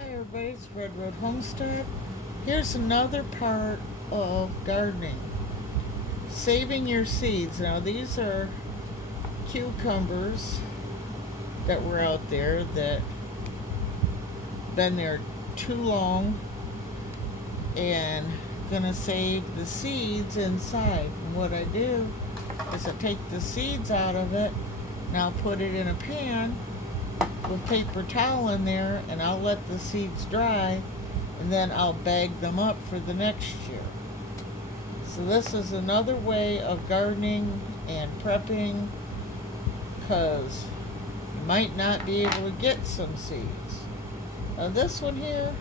Hi everybody, it's Red Road Homestead. Here's another part of gardening. Saving your seeds. Now these are cucumbers that were out there that been there too long, and gonna save the seeds inside. And what I do is I take the seeds out of it, now put it in a pan with paper towel in there, and I'll let the seeds dry, and then I'll bag them up for the next year. So this is another way of gardening and prepping, because you might not be able to get some seeds. Now this one here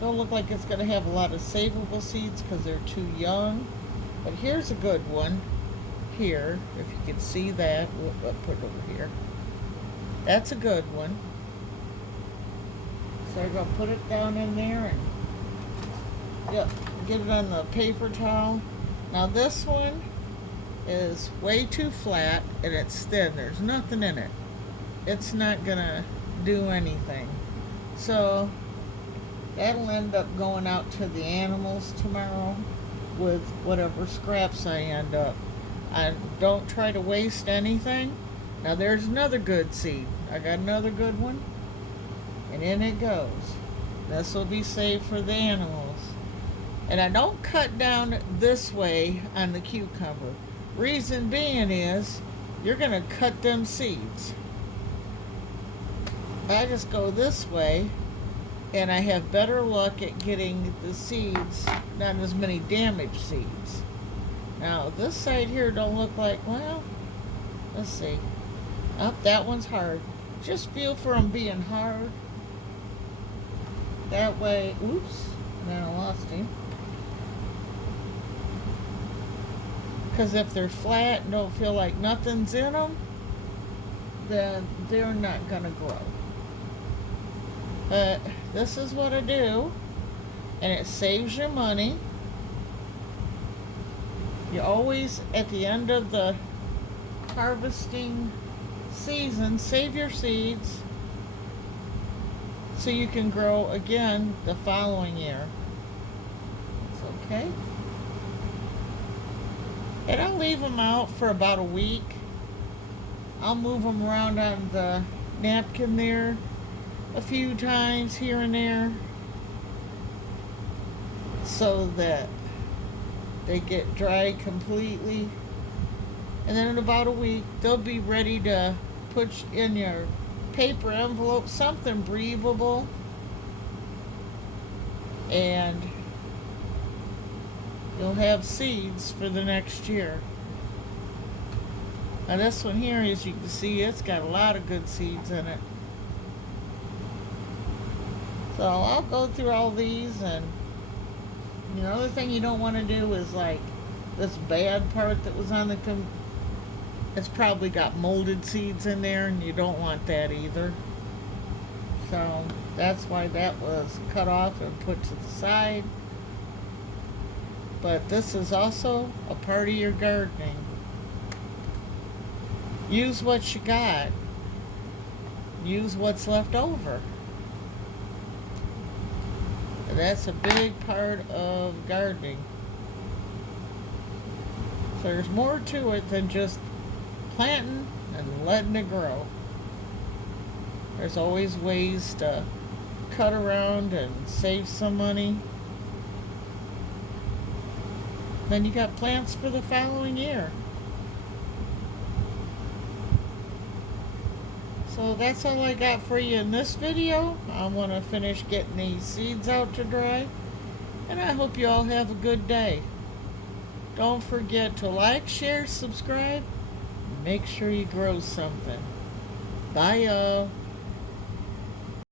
don't look like it's going to have a lot of savable seeds because they're too young, but here's a good one here. If you can see that, we'll put it over here. That's a good one. So I'm going to put it down in there and get it on the paper towel. Now this one is way too flat and it's thin. There's nothing in it. It's not going to do anything. So that'll end up going out to the animals tomorrow with whatever scraps I end up. I don't try to waste anything. Now there's another good seed. I got another good one. And in it goes. This will be saved for the animals. And I don't cut down this way on the cucumber. Reason being is you're going to cut them seeds. I just go this way, and I have better luck at getting the seeds, not as many damaged seeds. Now this side here don't look like, well, let's see. Oh, that one's hard. Just feel for them being hard. That way, oops, and then I lost him. Because if they're flat and don't feel like nothing's in them, then they're not going to grow. But this is what I do, and it saves you money. You always, at the end of the harvesting season, save your seeds so you can grow again the following year. It's okay. And I'll leave them out for about a week. I'll move them around on the napkin there a few times here and there so that they get dry completely. And then in about a week, they'll be ready to put in your paper envelope, something breathable, and you'll have seeds for the next year. Now this one here, as you can see, it's got a lot of good seeds in it. So I'll go through all these, and the other thing you don't want to do is like this bad part that was on the it's probably got molded seeds in there, and you don't want that either. So that's why that was cut off and put to the side. But this is also a part of your gardening. Use what you got. Use what's left over. And that's a big part of gardening. So there's more to it than just planting and letting it grow. There's always ways to cut around and save some money. Then you got plants for the following year. So that's all I got for you in this video. I want to finish getting these seeds out to dry. And I hope you all have a good day. Don't forget to like, share, subscribe. Make sure you grow something. Bye, y'all.